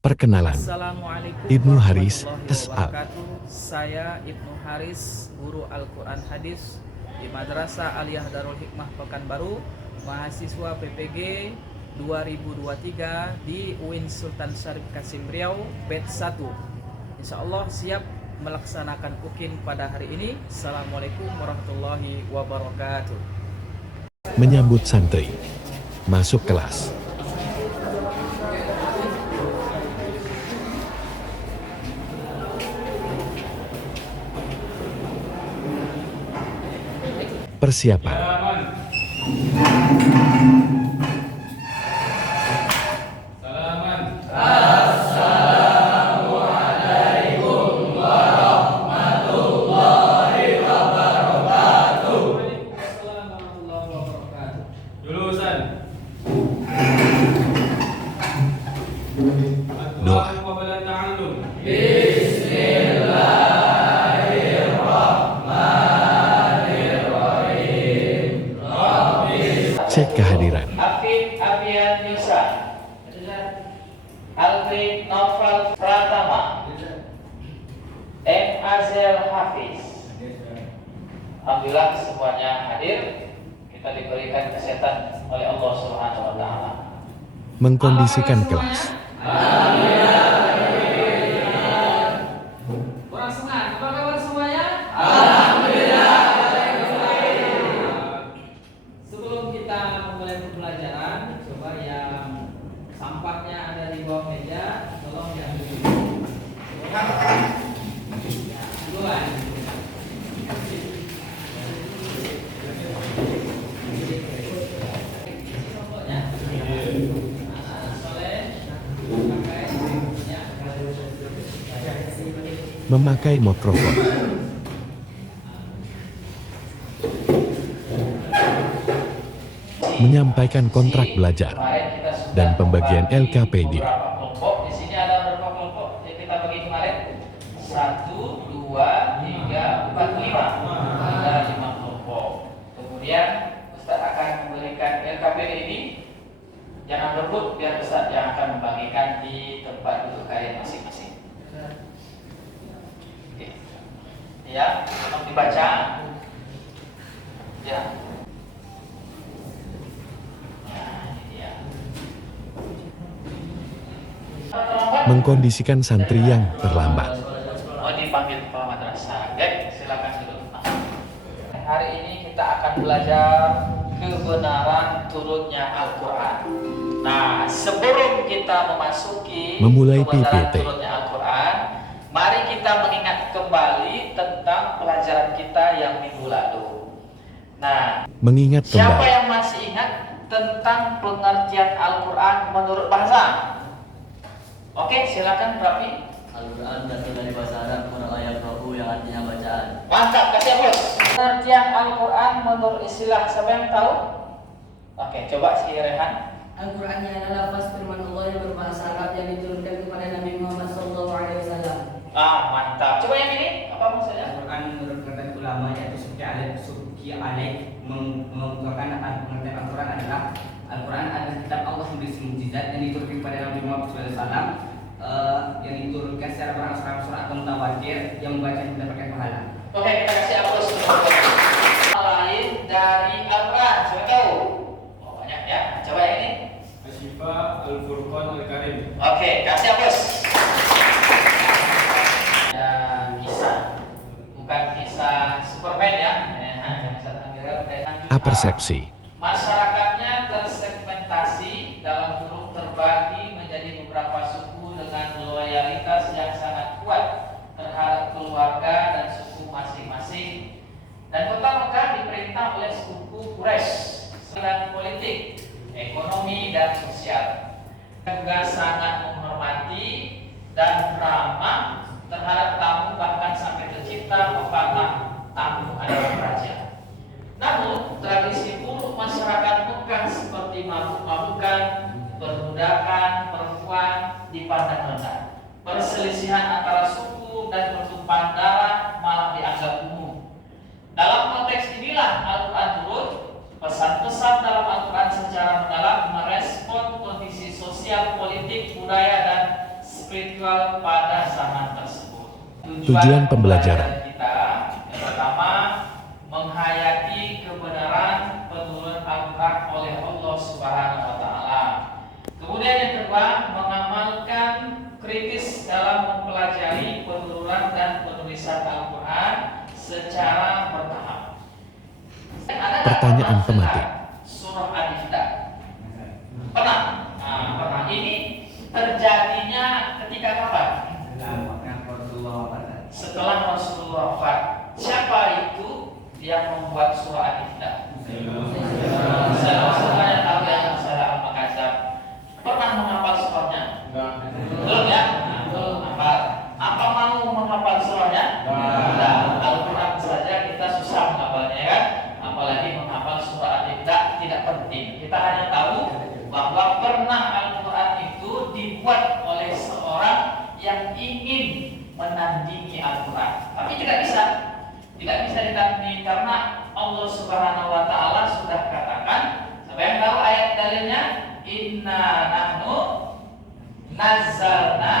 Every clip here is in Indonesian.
Perkenalan, Assalamualaikum Ibnu Haris, warahmatullahi S.A. wabarakatuh. Saya Ibnu Haris, guru Al-Quran Hadis di Madrasah Aliyah Darul Hikmah Pekanbaru, mahasiswa PPG 2023 di UIN Sultan Syarif Kasim Riau, batch 1. Insya Allah siap melaksanakan UKIN pada hari ini. Assalamualaikum warahmatullahi wabarakatuh. Menyambut santri masuk kelas. Persiapan. Jurusan Doa. Qabla ta'allum. Cek kehadiran. Afif Afian Yusa, Alfred Novel Pratama, M. Azel Hafiz. Alhamdulillah semuanya hadir. Kita diberikan kesehatan oleh Allah Subhanahu wa taala. Mengkondisikan kelas. Orang semangat, apa kabar semuanya? Sebelum kita memulai pembelajaran, coba yang sampahnya ada di bawah meja, tolong yang dulu. Ya, duluan. Memakai mikrofon. Menyampaikan kontrak belajar dan pembagian LKPD. Di sini ada beberapa kelompok yang kita bagi kemarin. 1, 2, 3, 4, 5. Ada 5 kelompok. Kemudian Ustaz akan memberikan LKPD ini. Jangan berebut, biar Ustaz yang akan membagikan di tempat duduk kalian masing-masing. Oke. Ya, tolong dibaca. Ya. Mengkondisikan santri yang terlambat. Oh, dipanggil kepala madrasah. Baik, silakan duduk. Hari ini kita akan belajar kebenaran turunnya Al-Quran. Nah, sebelum kita memasuki Memulai kebenaran PPT. turunnya Al-Quran, mari kita mengingat kembali tentang pelajaran kita yang minggu lalu. Nah, Mengingat siapa kembali. yang masih ingat tentang pengertian Al-Quran menurut bahasa? Oke, silakan Rafi. Al-Quran berasal dari bahasa Arab ayat Rabu yang artinya bacaan. Mantap, kasih aplaus. Pengertian Al-Quran menurut istilah, siapa yang tahu? Oke, coba si Rehan. Al-Quran adalah lafaz firman Allah yang berbahasa Arab yang diturunkan kepada Nabi Muhammad SAW. Mantap. Coba yang ini, apa maksudnya? Al-Quran menurut pengertian ulama yaitu Subki alaih mengungkapkan pengertian Al-Quran adalah Al-Quran adalah kitab Allah yang berisi mukjizat yang diturunkan kepada Nabi Muhammad SAW, yang diturunkan secara berangsur-angsur atau mutawatir, yang membaca mendapatkan pahala. Oke, kita kasih aplaus untuk lain dari Al-Quran. Siapa tahu? Oh, banyak ya. Coba yang ini. Asyifa Al-Furqan Al-Karim. Oke, kasih aplaus. Ya, kisah. Bukan kisah Superman ya. Apersepsi. Masyarakatnya tersegmentasi dalam huruf terbagi menjadi beberapa suku dengan loyalitas yang sangat kuat terhadap keluarga dan suku masing-masing. Dan kota Mekah diperintah oleh suku Quraisy dengan politik, ekonomi dan sosial. Juga sangat menghormati dan ramah terhadap tamu, bahkan sampai tercipta pepatah tamu adalah raja. Namun tradisi buruk masyarakat Mekah seperti mabuk-mabukan, perbudakan perempuan dipandang rendah. Perselisihan antara suku dan pertumpahan darah malah dianggap umum. Dalam konteks inilah Al-Quran turun. Pesan-pesan dalam Al-Quran secara mendalam merespon kondisi sosial, politik, budaya, dan spiritual pada zaman tersebut. Tujuan pembelajaran. kita yang pertama menghayati kebenaran penurunan Al-Quran oleh Allah Subhanahu wa taala. Kemudian yang kedua, mengamalkan kritis dalam mempelajari penurunan dan penulisan Al-Quran secara bertahap. Pertanyaan pematik. Surah Al-Ikhlas. Pernah? Pernah. Ini terjadinya ketika kapan? Setelah Rasulullah wafat. Siapa itu yang membuat surah Al-Ikhlas? Saya tahu yang saya Al-Makazab. Pernah menghafal surahnya? Belum ya? Belum hafal. Apa mau menghafal surahnya? Tidak. Al-Quran saja kita susah menghafalnya kan? Apalagi menghafal surah Al-Ikhlas tidak penting. Kita hanya tahu bahwa pernah Al-Quran itu dibuat oleh seorang yang ingin menandingi Al-Quran, tapi tidak bisa ditandingi karena Allah Subhanahu wa taala sudah katakan. Siapa yang tahu ayat dalilnya? Inna nahnu nazzalna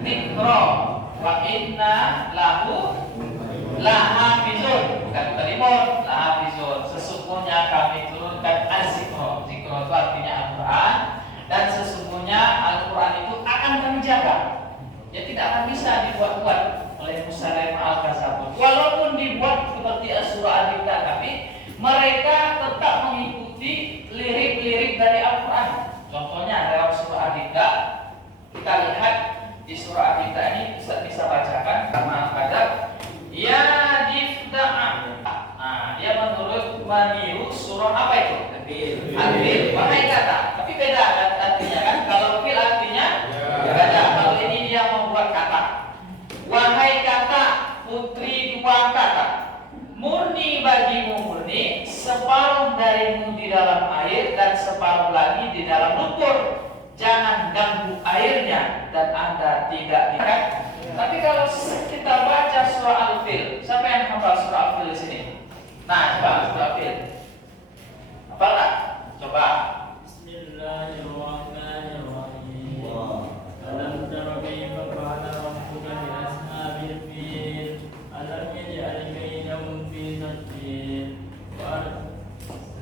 dzikra wa inna lahu lahafizun. Bukan terima lahafizun. Sesungguhnya kami turunkan az-zikra. Zikra itu artinya Al-Quran, dan sesungguhnya Al-Quran itu akan kami jaga. Ya tidak akan bisa dibuat-buat oleh Musailamah al-Kadzdzab. Walaupun dibuat seperti surah Al-Ikhlas, tapi mereka tetap mengikuti lirik-lirik dari Al-Quran. Contohnya dalam surah Al-Ikhlas, kita lihat di surah Al-Ikhlas ini bisa bacakan sama Al-Kadzdzab. Ya difda'a. Nah, dia meniru surah apa itu? Al-Fil. Wahai kata. Tapi beda artinya kan? Kalau fil artinya beda. Kalau ini dia membuat kata. Wahai kata, putri dua kata. Murni bagimu murni, separuh darimu di dalam air dan separuh lagi di dalam lumpur. Jangan ganggu airnya dan Anda tidak dikat. Tapi kalau kita baca surah Al-Fil, siapa yang hafal surah Al-Fil di sini? Nah, coba surah Al-Fil. Hafal tak? Coba. Bismillahirrahmanirrahim. Alam tara kaifa fa'ala rabbuka bi ashabil fil. Alam yaj'al kaydahum fi tadbir.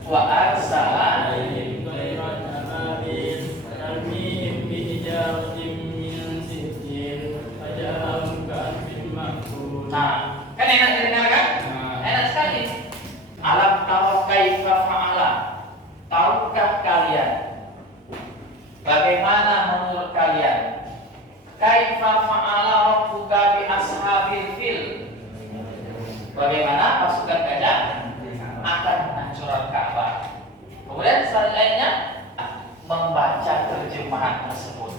Wa arsala alaihim tayran ababil tarmihim bi hijaratin min sijil faja'alahum ka'asfin ma'kul. Nah, kan enak didengar kan? Nah. Enak sekali. Alam tara kaifa fa'ala. Tahukah kalian bagaimana menurut kalian? Kaifa fa'ala rabbuka bi ashabil fil. Bagaimana pasukan gajah akan menghancurkan Ka'bah. Kemudian selanjutnya membaca terjemahan tersebut.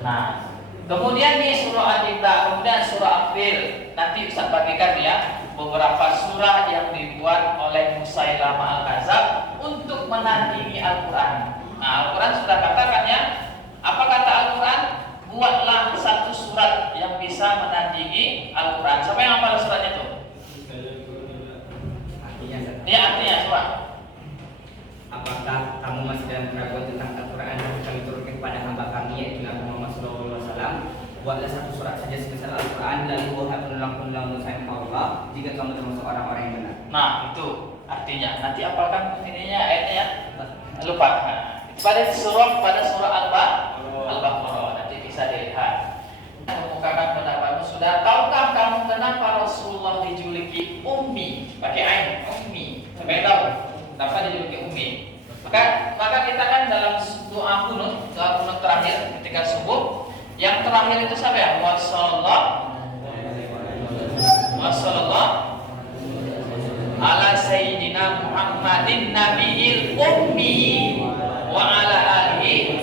Nah, kemudian di surah Al-Ikhlas, kemudian surah Al-Fil. Nanti Ustaz bagikan ya beberapa surah yang dibuat oleh Musailamah al-Kadzdzab untuk menandingi Al-Quran. Nah, Al-Quran sudah katakan ya, apa kata Al-Quran? Buatlah satu surat yang bisa menandingi Al-Quran. Siapa yang hafal suratnya itu? Ini artinya coba. Apakah kamu masih dalam keraguan tentang Al-Quran yang kami turunkan kepada hamba kami, yaitu Nabi Muhammad SAW? Buatlah satu surat saja sebesar Al-Quran, lalu wahai penulang-penulang Musailamah Allah, jika kamu termasuk orang-orang yang benar. Nah, itu artinya. Nanti apalkan ininya ayatnya ya? Lupa. Nah, pada surah Al-Baqarah nanti bisa dilihat. Mengukakan pendapatmu sudah. Tahukah kamu kenapa Rasulullah dijuluki Ummi? Pakai ain, Ummi. Sampai tahu kenapa dijuluki Ummi? Maka kita kan dalam doa kunut terakhir ketika subuh, yang terakhir itu siapa ya? Wassallallahu ala sayyidina Muhammadin nabiyil ummi wa ala alihi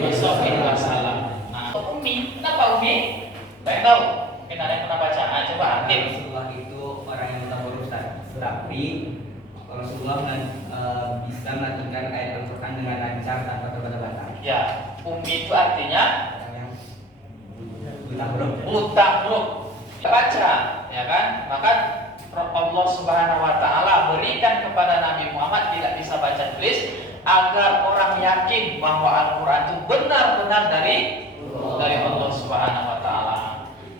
washabbihi wasallam. Nah, ummi, kenapa ummi? Saya tahu. Mungkin ada yang pernah baca. Nah, coba Hakim. Rasulullah itu orang yang mudah berurusan, tapi Rasulullah bisa mengaturkan ayat Al-Quran dengan lancar tanpa terbata-bata. Ya, ummi itu artinya Yang buta huruf. buta huruf. Baca, ya kan? Maka Allah Subhanahu wa taala berikan kepada Nabi Muhammad tidak bisa baca tulis agar orang yakin bahwa Al-Qur'an itu benar-benar dari Allah. Subhanahu wa taala.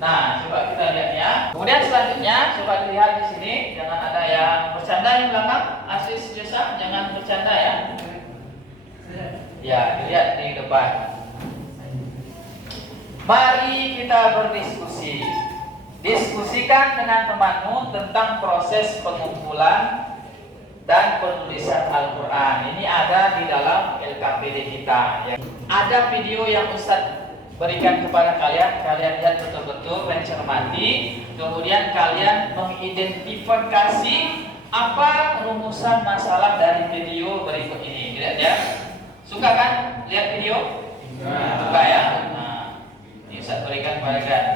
Nah, coba kita lihat ya. Kemudian selanjutnya coba dilihat di sini, jangan ada yang bercanda di belakang. Asis Josa, jangan bercanda ya. Ya, dilihat di depan. Mari kita berdiskusi. Diskusikan dengan temanmu tentang proses pengumpulan dan penulisan Al-Quran. Ini ada di dalam LKPD kita ya. Ada video yang Ustadz berikan kepada kalian, kalian lihat betul-betul, kalian cermati, kemudian kalian mengidentifikasi apa rumusan masalah dari video berikut ini. Lihat ya. Suka kan lihat video? Suka ya? Nah, ini Ustadz berikan kepada kalian.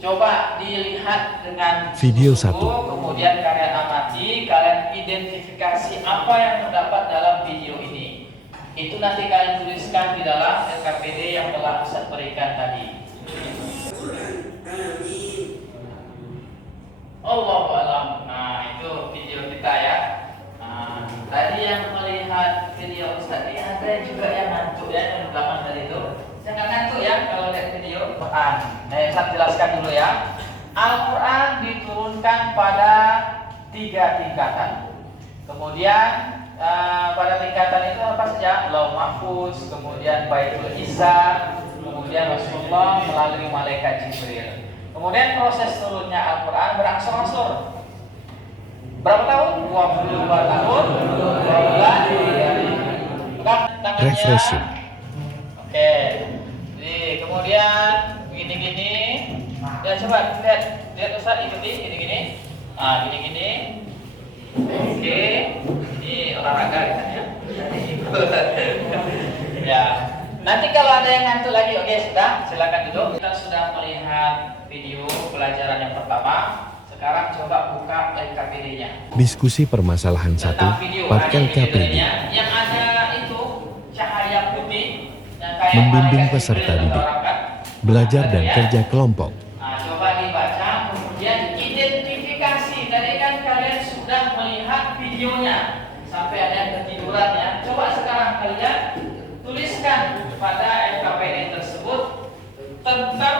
Coba dilihat dengan Video sungguh-sungguh, 1. kemudian kalian amati, kalian identifikasi apa yang terdapat dalam video ini. Itu nanti kalian tuliskan di dalam LKPD yang telah Ustadz berikan tadi. Allahu a'lam. Nah, itu video kita ya. Nah, tadi yang melihat video Ustadz ini ada juga yang ngantuk ya, yang di belakang tadi itu. Jangan ngantuk ya kalau lihat video Quran. Nah, saya jelaskan dulu ya. Al-Quran diturunkan pada 3 tingkatan. Kemudian pada tingkatan itu apa saja? Lauh Mahfuz, kemudian Baitul Izzah, kemudian Rasulullah melalui malaikat Jibril. Kemudian proses turunnya Al-Quran berangsur-angsur. Berapa tahun? 22 tahun, 2 bulan, 3 hari. Pegang tangannya. Refreshing. Oke. Jadi kemudian gini-gini. Ya coba lihat Ustaz ikuti gini-gini. Nah, gini-gini. Oke. Ini olahraga ya. Ya. Nanti kalau ada yang ngantuk lagi, oke sudah, silakan duduk. Kita sudah melihat video pelajaran yang pertama. Sekarang coba buka LKPD-nya. Diskusi permasalahan 1, part LKPD. Yang ada itu cahaya putih yang kayak Membimbing malaikat peserta Jibril didik. ditawarkan. Belajar dan Ya. kerja kelompok. Nah, coba dibaca, kemudian identifikasi. Tadi kan kalian sudah melihat videonya sampai ada yang ketiduran ya. Coba sekarang kalian tuliskan pada LKPD tersebut tentang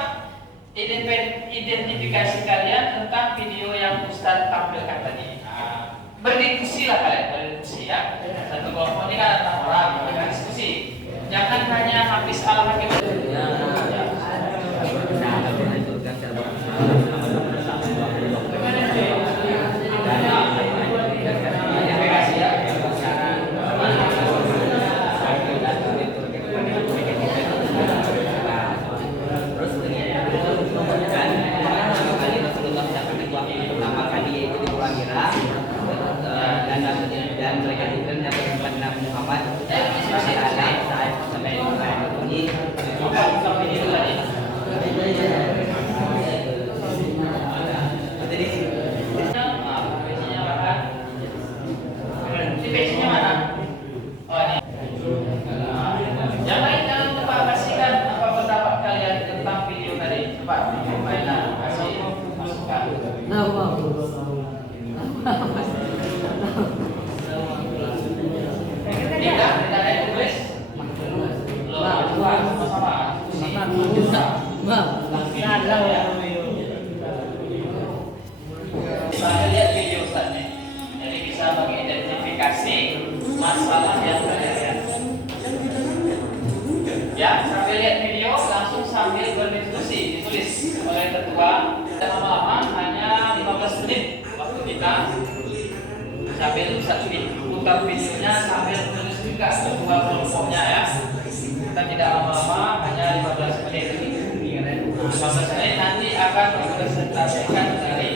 identifikasi kalian tentang video yang Ustadz tampilkan tadi. Nah, berdiskusi lah kalian, berdiskusi ya. Satu kelompok ini kan ada 6 orang, kita diskusi. Jangan hanya habis al-hakim. dan mereka juga dapat kepada Nabi Muhammad sampai bunyi Page-nya mana? Oh ini. Jangan lupa kasihkan apa pendapat kalian tentang video tadi. Coba mainan kasih masukan. Tidak ada yang tulis. Sama-sama. Saya lihat video Ustaz nih. Jadi bisa mengidentifikasi masalah yang kalian. Ya, sambil lihat video langsung sambil berdiskusi, ditulis oleh ketua. Dan lama-lama hanya 15 menit waktu kita sambil buka videonya sambil tulis juga ketua kelompoknya ya. Kita tidak lama-lama, hanya 15 menit. 15 menit nanti akan dipresentasikan dari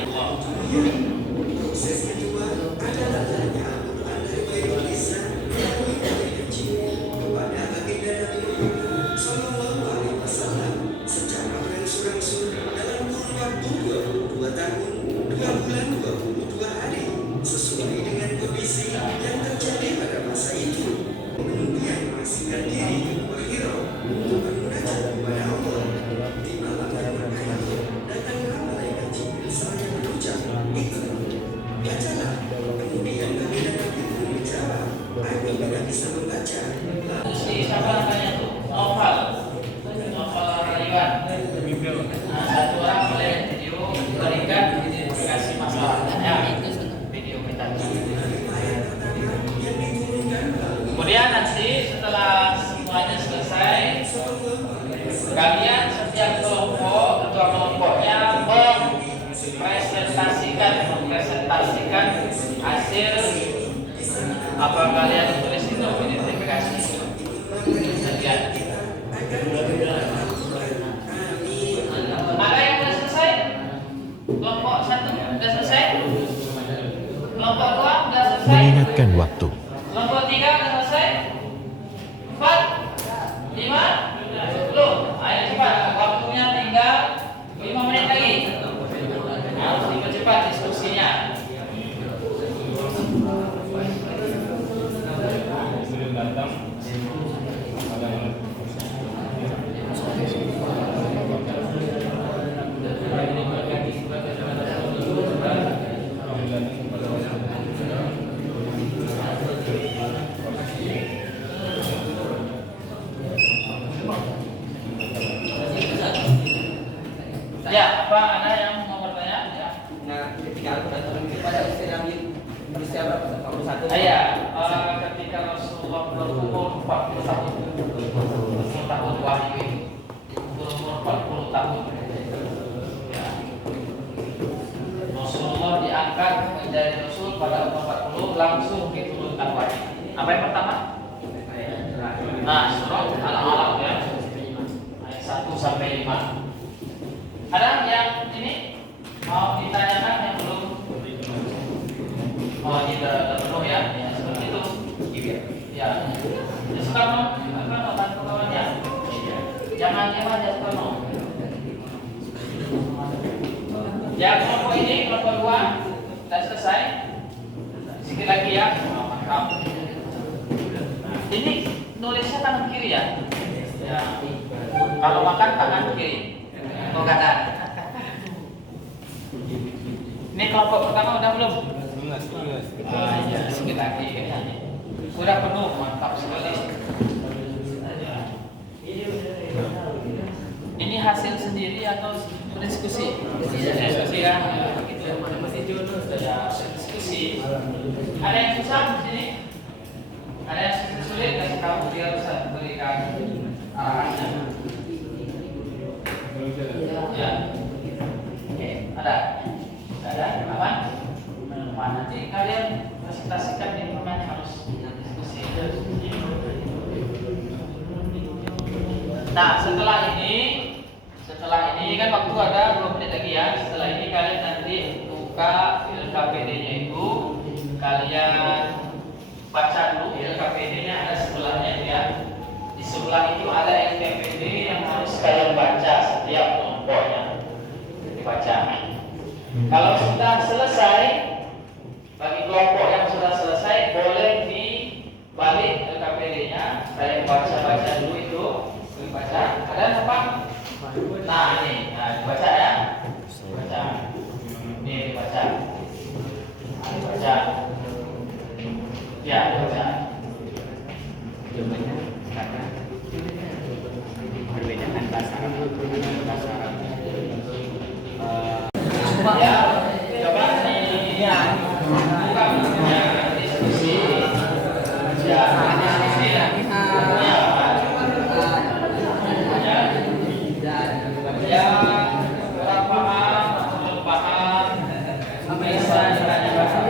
sesuai dengan kondisi yang terjadi pada masa itu. Kemudian masukkan diri ke Hiro. kalian setiap kelompok ketua kelompoknya mempresentasikan hasil apa kalian tulis itu identifikasi. Sekian. Ada yang sudah selesai? Kelompok 1 sudah selesai? Kelompok 2 sudah selesai? Mengingatkan waktu. Kelompok 3 sudah selesai? 4, 5, 10. Ayo cepat, waktunya tinggal 5 menit lagi. Harus dipercepat diskusinya. Ya, apa ada yang mau bertanya? Ya. Nah, ketika aku datang kepada usia Nabi berusia berapa? 41. Iya, ketika Rasulullah berumur 40 tahun, 40 tahun wahyu, berumur 40 tahun. Ya. Rasulullah diangkat menjadi Rasul pada umur 40, langsung diturunkan wahyu. Apa yang pertama? Nah, surah Al-Alaq ya, ayat 1 sampai 5. Ada yang ini mau ditanyakan yang belum? Oh, tidak penuh ya? Ya, seperti itu. Ya. Ya, Soekarno, bantu kawannya. Jangan nyerah ya Soekarno. Ya, kelompok ini, kelompok 2 sudah selesai. Sedikit lagi ya. Mantap. Ini nulisnya tangan kiri ya? Ya. Kalau makan tangan kiri. Oh, kata. Ini kelompok pertama udah belum? Ya, sedikit lagi. Udah penuh, mantap sekali. Ini hasil sendiri atau berdiskusi? Diskusi kan? Ya, diskusi. Ada yang susah di sini? Ada yang sulit? Kasih tahu biar bisa berikan arahannya. Ya. Oke, ada. Ada apa? Nanti kalian presentasikan informasi harus diskusi. Nah, setelah ini kan waktu ada 2 menit lagi ya. Setelah ini kalian nanti buka LKPD-nya itu, kalian baca dulu LKPD-nya ada sebelahnya ya. Di sebelah itu ada LKPD yang harus kalian baca setiap kelompoknya. Dibaca. Kalau sudah selesai, bagi kelompok yang sudah selesai boleh dibalik LKPD-nya. Saya baca dulu itu, dibaca. Ada apa? Nah ini, dibaca ya. Dibaca. Ini dibaca. Dibaca. Ya, dibaca. Karena perbedaan bahasa Arab. Ya, coba ya, buka bukunya diskusi. Ya, diskusi ya. Ya, kurang paham, belum paham, bisa ditanya bahasa.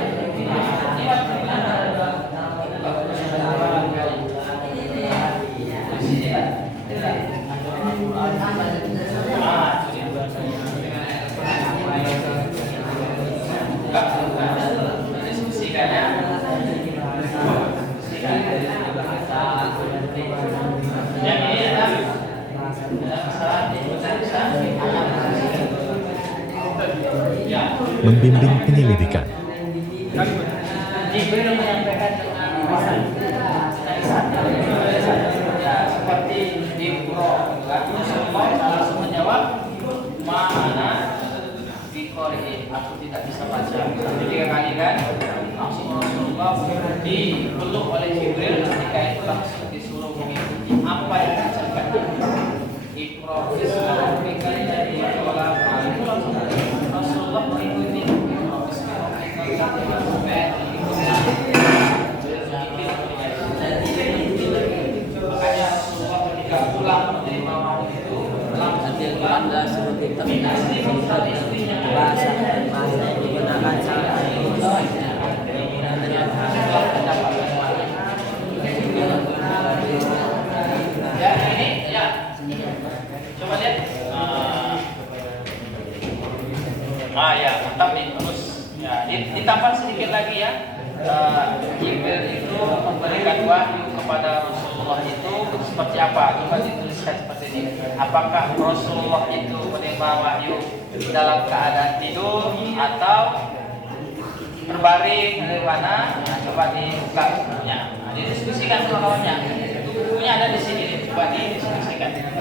Membimbing penyelidikan. Jibril menyampaikan dengan lisan. Ya, seperti di Qur'an, Rasulullah langsung menjawab, mana Qur'an, aku tidak bisa baca. Sampai 3 kali kan, langsung Rasulullah dipeluk oleh Jibril. Ketika itu langsung disuruh mengikuti apa yang diucapkan. Iqra bismi rabbika alladzi khalaq. Itu langsung Rasulullah mengikuti Iqra bismi rabbika alladzi khalaq. Makanya Rasulullah ketika pulang menerima wahyu itu Al-Quran adalah sebuah kitab bahasa yang digunakan sangat Ya, ini ya. Coba lihat. Ya, mantap nih. Terus ya, ditambah sedikit lagi ya. Jibril itu memberikan wahyu kepada Rasulullah itu seperti apa? Coba dituliskan seperti ini. Apakah Rasulullah itu menerima wahyu dalam keadaan tidur atau berbaring dari mana? Nah, coba dibuka bukunya. Nah, didiskusikan kawan-kawannya. Bukunya ada di sini. Coba didiskusikan.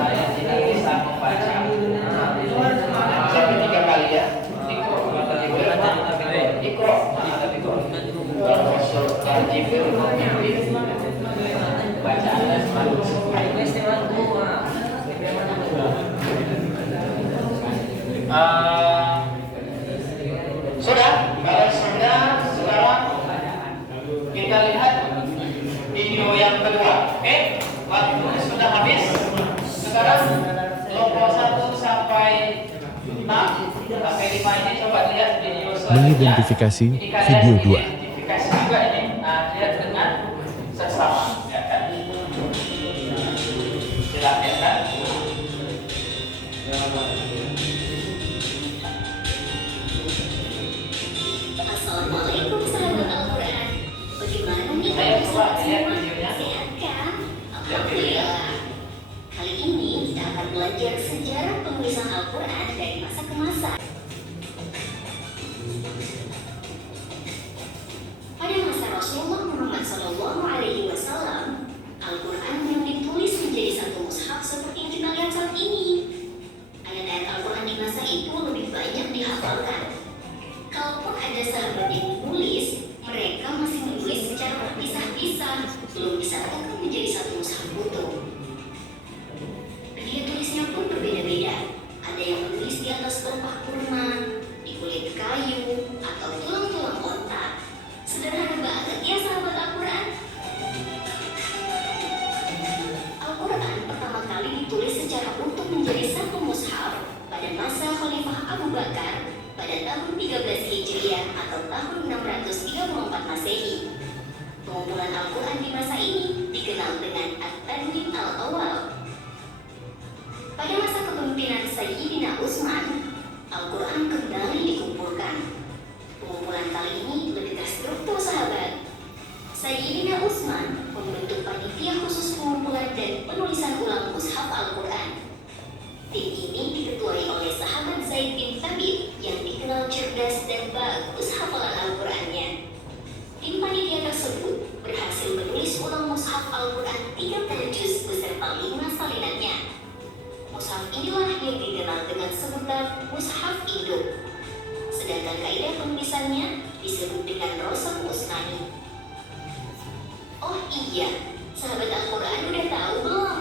Saya tidak bisa membaca. Sampai 3 kali ya. Ikro. Bacaannya sudah, kalau sudah, sekarang kita lihat video yang kedua. Oke, waktu sudah habis. Sekarang kelompok 1 sampai 6 sampai 5 ini coba lihat video selanjutnya. Mengidentifikasi Ini kalian video 2. identifikasi juga ini. Lihat dengan seksama, ya kan? Silakan kan? Assalamualaikum sahabat Al-Quran. Bagaimana nih Ayo coba lihat semua? videonya. Sehat kan? Alhamdulillah. Kali ini kita akan belajar sejarah penulisan Al-Quran dari masa ke masa. Pada masa Rasulullah Muhammad SAW, Al-Quran belum ditulis menjadi satu mushaf seperti yang kita lihat saat ini. Ayat-ayat Al-Quran di masa itu lebih banyak dihafalkan. Kalaupun ada sahabat yang menulis, mereka masih menulis secara terpisah-pisah, belum disatukan menjadi satu mushaf utuh. Media tulisnya pun berbeda-beda. Ada yang menulis di atas pelepah kurma, di kulit kayu, atau tulang-tulang onta. Sederhana banget ya sahabat Al-Quran. Al-Quran pertama kali ditulis secara utuh menjadi satu mushaf pada masa Khalifah Abu Bakar pada tahun 13 Hijriah atau tahun 634 Masehi. Pengumpulan Al-Quran di masa ini dikenal dengan At-Tanwin Al-Awal. Pada masa kepemimpinan Sayyidina Utsman, Al-Quran kembali dikumpulkan. Pengumpulan kali ini lebih terstruktur sahabat. Sayyidina Utsman membentuk panitia khusus pengumpulan dan penulisan ulang mushaf Al-Quran. Tim ini diketuai oleh sahabat Zaid bin Thabit yang dikenal cerdas dan bagus hafalan Al-Qurannya. Tim panitia tersebut berhasil menulis ulang mushaf Al-Quran 30 juz beserta 5 salinannya. Mushaf inilah yang dikenal dengan sebutan Mushaf Induk. Sedangkan kaidah penulisannya disebut dengan Rosam Usmani. Oh iya, sahabat Al-Quran udah tahu belum?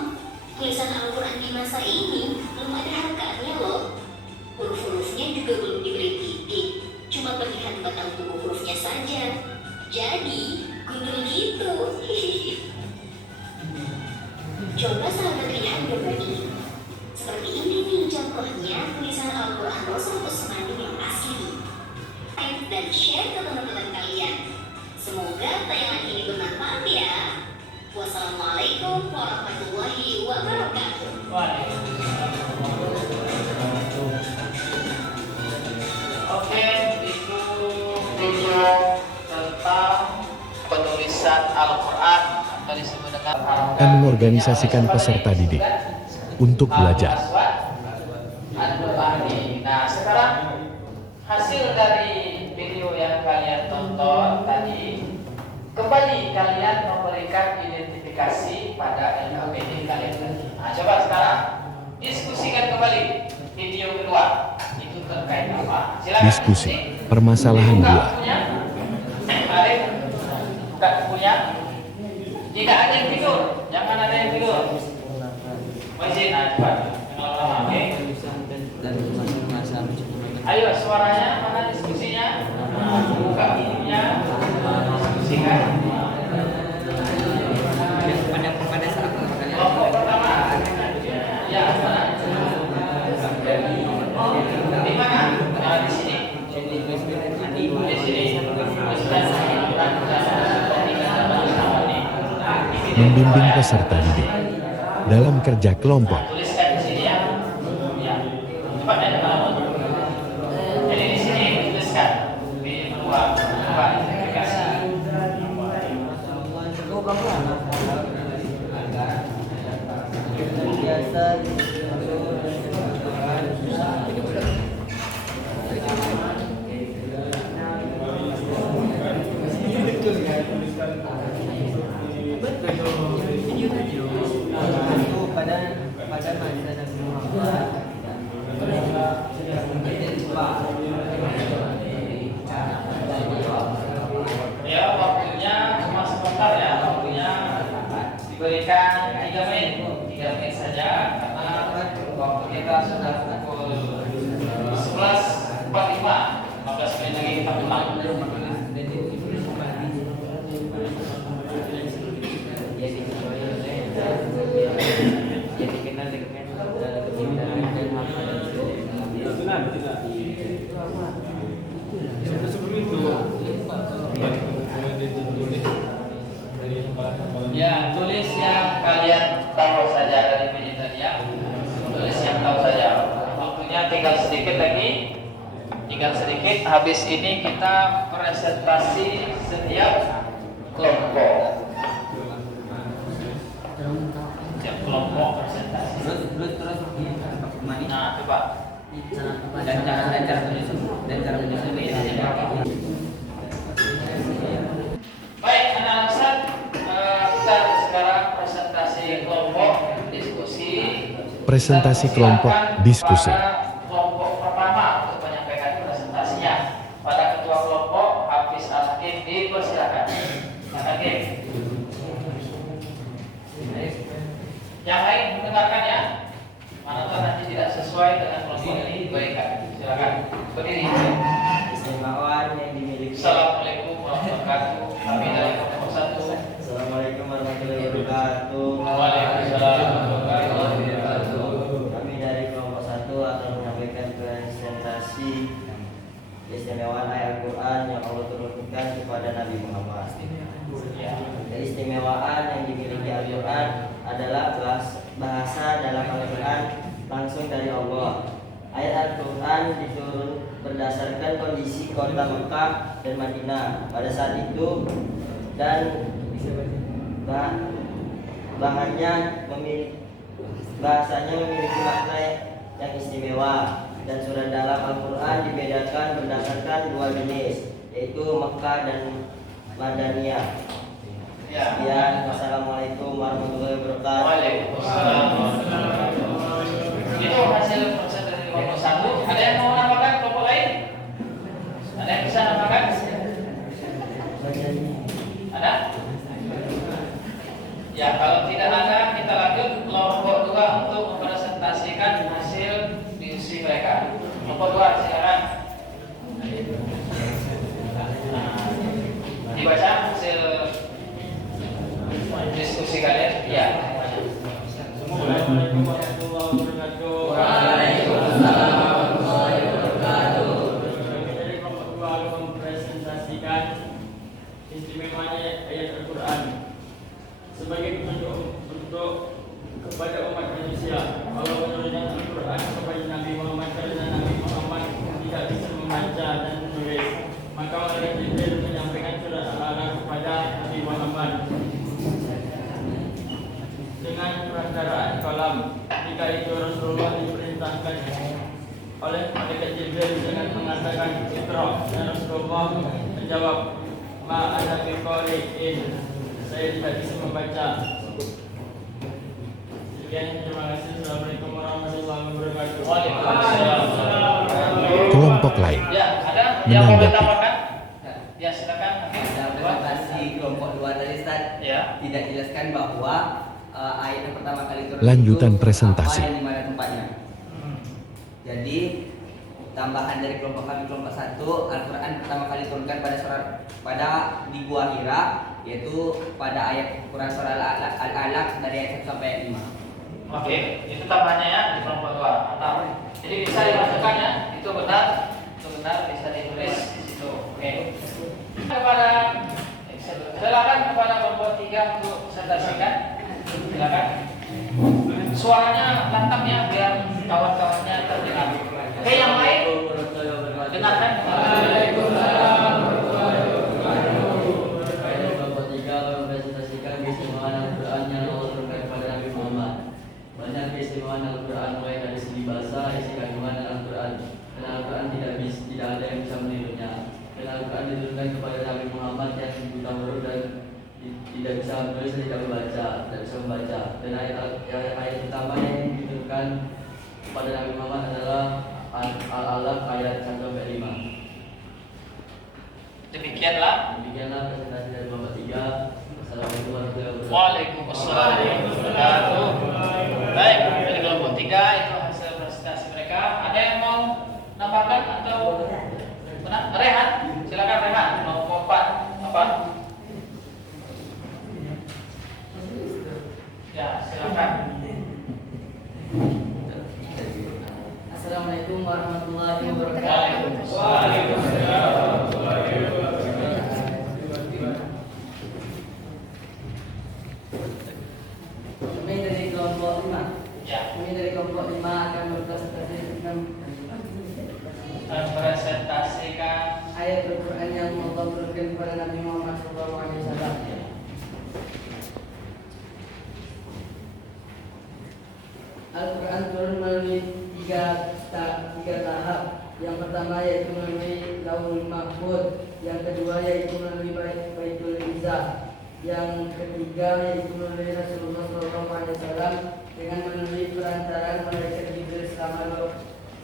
Tulisan Al-Quran di masa ini belum ada harakatnya loh. Huruf-hurufnya juga belum diberi titik, cuma terlihat batang tubuh hurufnya saja. Jadi, gundul gitu. Coba sahabat lihat gambar ini. Seperti ini nih contohnya tulisan Al-Quran Rasul Usmani yang asli. Like dan share ke teman-teman kalian. Semoga tayangan ini bermanfaat ya. Wassalamualaikum warahmatullahi wabarakatuh. Oke, itu video tentang penulisan Al-Quran atau disebut dengan Dan mengorganisasikan peserta didik untuk belajar. Nah, sekarang hasil dari video yang kalian tonton tadi, kembali kalian memberikan identifikasi pada LKPD kalian tadi. Nah, coba sekarang Diskusi. Permasalahan 2. Arif, tak punya. Jika ada yang tidur, jangan ada yang tidur. Masih cepat. Oke. Ayo suaranya mana diskusinya? Buka bukunya, diskusikan. Pada saat Kelompok pertama, ya mana? Di mana? Di sini. Di sini. Membimbing peserta didik dalam kerja kelompok. Tuliskan di sini ya. Ya. Cepat ya teman-teman. Jadi di sini tuliskan di luar aplikasi. pada masa Nabi Muhammad Ya, waktunya cuma sebentar ya, waktunya diberikan 3 menit, 3 menit saja karena waktu kita sudah pukul 11.45, 15 menit lagi kita pulang. jadi kenal dengan kecintaan dan Ya, tulis yang kalian tahu saja dari meja tadi ya. Tulis yang tahu saja. Waktunya tinggal sedikit lagi. Tinggal sedikit. Habis ini kita presentasi setiap kelompok. Setiap kelompok presentasi. terus Nah, coba. dan cara menyusun Baik, anak-anak Ustaz, kita sekarang presentasi kelompok diskusi. Presentasi kelompok diskusi. Pada kelompok pertama untuk menyampaikan presentasinya. Pada ketua kelompok Hafiz Al-Hakim dipersilakan. Al-Hakim. Yang lain mendengarkan ya. Manakala nanti tidak sesuai dengan kelompok ini diberikan. Silakan berdiri. istimewaan yang dimiliki. Assalamualaikum warahmatullahi wabarakatuh. Kami dari kelompok 1. Assalamualaikum warahmatullahi wabarakatuh. Waalaikumsalam warahmatullahi wabarakatuh. Kami dari kelompok 1 akan menyampaikan presentasi keistimewaan ayat Al-Quran yang Allah turunkan kepada Nabi Muhammad. Keistimewaan yang dimiliki Al-Quran adalah bahasa dalam Al-Quran langsung dari Allah. Ayat Al-Quran diturun berdasarkan kondisi kota Mekah dan Madinah pada saat itu, dan bahasanya memiliki makna yang istimewa, dan surat dalam Al-Quran dibedakan berdasarkan 2 jenis, yaitu Mekah dan Madaniyah. Ya, Wassalamualaikum warahmatullahi wabarakatuh. Waalaikumsalam warahmatullahi wabarakatuh. Itu hasil presentasi kelompok 1. Ada yang mau menambahkan kelompok lain? Ada yang bisa menambahkan? Ada? Ya, kalau tidak ada, kita lanjut kelompok 2 untuk mempresentasikan hasil diskusi mereka. Kelompok 2, silakan. Dibaca hasil diskusi kalian? Ya. Assalamualaikum warahmatullahi wabarakatuh. Waalaikumsalam warahmatullahi wabarakatuh. Kami dari kelompok 2 akan mempresentasikan istimewanya ayat Al-Quran sebagai bentuk kepada umat manusia. Allah menurunkan Al-Quran kepada Nabi Muhammad karena Nabi Muhammad tidak bisa membaca dan menulis. Maka malaikat Jibril menyampaikan surat Al-Alaq kepada Nabi Muhammad dengan perantaraan kalam. Ketika itu Rasulullah diperintahkan oleh malaikat Jibril dengan mengatakan Iqra, dan Rasulullah menjawab ma ana biqari'in, saya tidak bisa membaca. Sekian, terima kasih. Assalamualaikum warahmatullahi wabarakatuh. Waalaikumsalam. Kelompok lain. Ya, yang mau Menanggapi. ditambahkan? Ya silakan. Dalam presentasi kelompok 2 tadi Ustaz, Ya. tidak dijelaskan bahwa ayat yang pertama kali turun Lanjutan itu presentasi. apa dan di mana tempatnya. Jadi tambahan dari kelompok kami kelompok 1, Al-Quran pertama kali turunkan pada di Gua Hira, yaitu pada ayat Quran surah Al-Alaq dari ayat 1 sampai ayat 5. Oke, itu tambahannya ya di kelompok 2. Mantap. Jadi bisa dimasukkan ya, itu benar bisa ditulis di situ. Oke. Kepada silakan kepada kelompok 3 untuk presentasikan. Silakan. Suaranya lantang ya biar kawan-kawannya terdengar. Oke, yang lain dengarkan. Waalaikumsalam warahmatullahi wabarakatuh. Kelompok 3 mempresentasikan keistimewaan Al-Quran yang Allah turunkan kepada Nabi Muhammad. Banyak keistimewaan Al-Quran mulai dari segi bahasa, isi kandungan dan Al-Quran. Karena Al-Quran tidak ada yang bisa menirunya. Karena Al-Quran diturunkan kepada Nabi Muhammad yang buta huruf dan tidak bisa menulis dan tidak bisa membaca. Dan ayat pertama yang diturunkan kepada Nabi Muhammad adalah Al-Alaq ayat 1 sampai 5. Demikianlah. Demikianlah presentasi dari kelompok 3. Assalamualaikum warahmatullahi wabarakatuh. Waalaikumsalam warahmatullahi wabarakatuh. Baik, dari kelompok 3 itu hasil presentasi mereka. Ada yang mau nambahkan atau benar? Rehan, silakan Rehan. Kelompok 4 apa? Ya, silakan. Assalamualaikum warahmatullahi wabarakatuh. Waalaikumsalam. Kami dari kelompok 5. Ya, Kami dari kelompok 5 akan berpresentasi tentang presentasikan ayat Al-Quran yang Allah turunkan kepada Nabi Muhammad SAW. Al-Quran turun melalui tiga tahap. Yang pertama yaitu melalui Lauhul Mahfuz, yang kedua yaitu melalui Baitul Izzah, yang ketiga yaitu melalui Rasulullah SAW dengan melalui perantaraan malaikat Jibril selama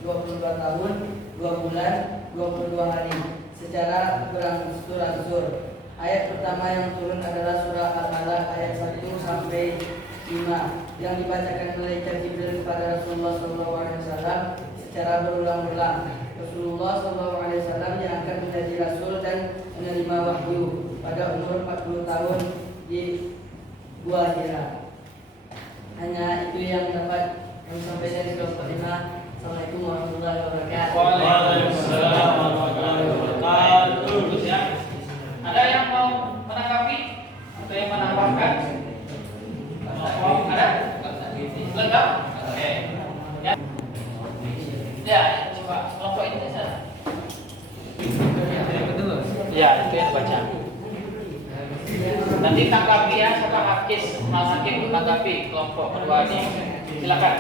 22 tahun, 2 bulan, 22 hari secara berangsur-angsur. Ayat pertama yang turun adalah surah Al-Alaq ayat 1 sampai 5 yang dibacakan malaikat Jibril kepada Rasulullah SAW secara berulang-ulang. Rasulullah SAW diangkat menjadi rasul dan menerima wahyu pada umur 40 tahun di Gua Hira. Hanya itu yang dapat kami sampaikan di kelompok 5. Assalamualaikum warahmatullahi wabarakatuh. Waalaikumsalam warahmatullahi wabarakatuh. Ya. Ada yang mau menanggapi atau yang menambahkan? Ada? Lengkap? Oke. Ya. Ya, coba kelompok ini saja. Ya, itu yang baca. Nanti tanggapi ya, siapa Hafiz, Mas Hakim tanggapi kelompok kedua ini. Silakan.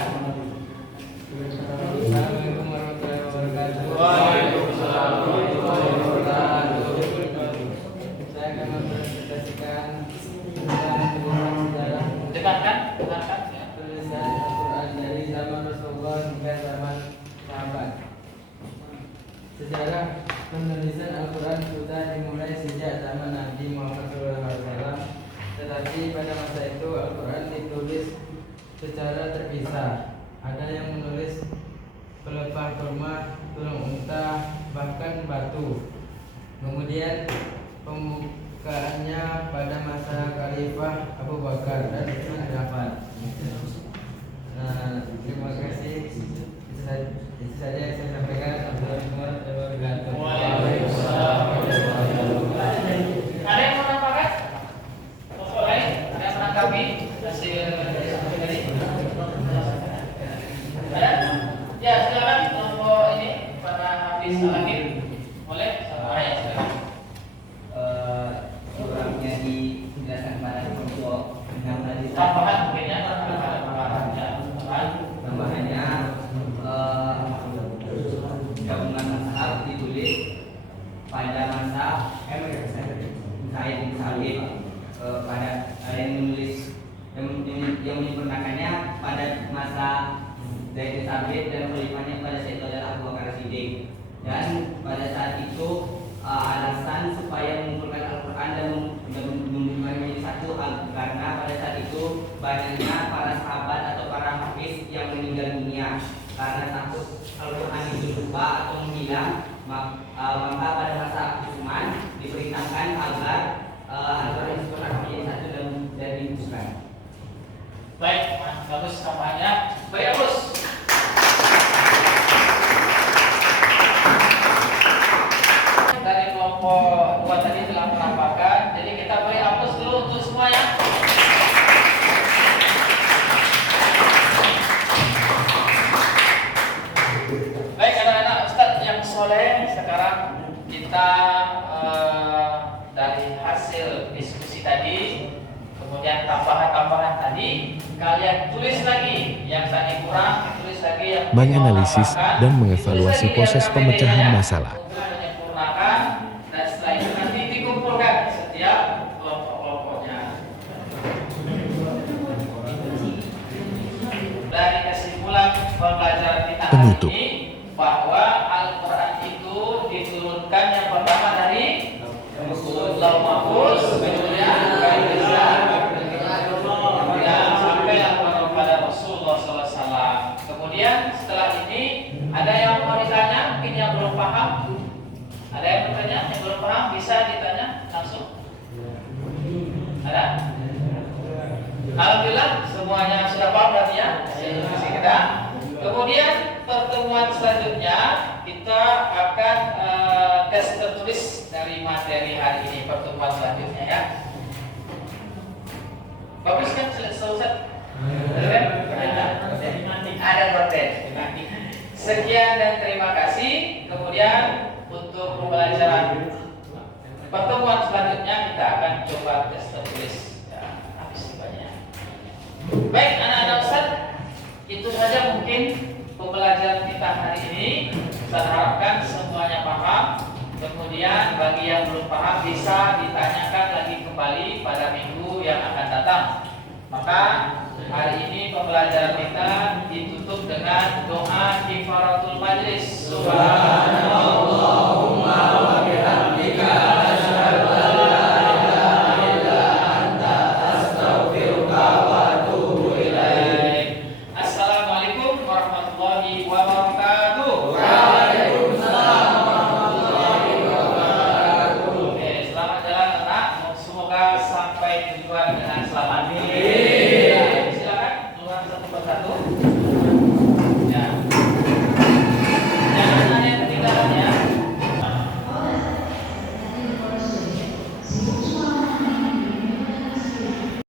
Assalamualaikum warahmatullahi wabarakatuh. Waalaikumsalam warahmatullahi wabarakatuh. Saya akan mempresentasikan tentang sejarah Dengarkan. tulisan Al-Quran dari zaman Rasulullah hingga zaman sahabat. Sejarah penulisan Al-Quran sudah dimulai sejak zaman Nabi Muhammad SAW, tetapi pada masa itu Al-Quran ditulis secara terpisah. Ada yang menulis pelepah kurma, tulang unta, bahkan batu. Kemudian pembukaannya pada masa Khalifah Abu Bakar dan Utsman bin Affan. Nah, terima kasih. Itu saja yang saya sampaikan. Assalamualaikum warahmatullahi wabarakatuh. Waalaikumsalam warahmatullahi wabarakatuh. Ada yang mau menambahkan? Kelompok lain? Ada yang menanggapi hasil diskusi tadi? Ada? Ya, silakan kelompok ini pada Hafiz Al-Hakim. Boleh sama ayat silakan. Kurangnya dijelaskan pada kelompok 6 tadi. Tambahan mungkin ya, tambahan. Tambahannya gabungan mazhab ditulis pada masa Said bin Salim pada yang menulis yang menyempurnakannya pada masa Zaid bin Sabit dan khalifahnya pada Sayyidina Abu Bakar Siddiq. Dan pada saat itu alasan supaya mengumpulkan Al-Quran dan mengumpulkan menjadi satu karena pada saat itu banyaknya para sahabat atau para hafiz yang meninggal dunia karena takut Al-Quran itu lupa atau menghilang. Maka pada masa Utsman diperintahkan agar Al-Quran itu menjadi satu dan dibukukan. Baik, bagus kampanye. Baik, bagus. Dari kelompok 2 tadi telah menampakkan, jadi kita beri aplaus dulu untuk semuanya. Baik anak-anak, Ustadz yang soleh, sekarang kita dari hasil diskusi tadi, kemudian tambahan-tambahan tadi, kalian tulis lagi yang tadi kurang, tulis lagi yang Menganalisis dan mengevaluasi proses pemecahan masalah. menyempurnakan, dan setelah itu nanti dikumpulkan setiap kelompok-kelompoknya. Dari kesimpulan pembelajaran kita Penutup. hari ini, bahwa Al-Quran itu diturunkan yang pertama dari Lauh Mahfuz, kemudian sampai kepada Rasulullah SAW. Kemudian setelah ini ada yang mau ditanya, mungkin yang belum paham. Ada yang bertanya, yang belum paham bisa ditanya langsung. Ada? Alhamdulillah semuanya sudah paham berarti ya. Diskusi kita. Kemudian pertemuan selanjutnya kita akan tes tertulis dari materi hari ini, pertemuan selanjutnya ya. Bagus kan selesai? Ada konten. Sekian dan terima kasih. Kemudian untuk pembelajaran pertemuan selanjutnya kita akan coba tes tertulis. Ya, habis banyak. Baik anak-anak Ustaz, itu saja mungkin pembelajaran kita hari ini. Saya harapkan semuanya paham. Kemudian bagi yang belum paham bisa ditanyakan lagi kembali pada minggu yang akan datang. Maka hari ini pembelajaran kita ditutup dengan doa kifaratul majlis. Subhanallah.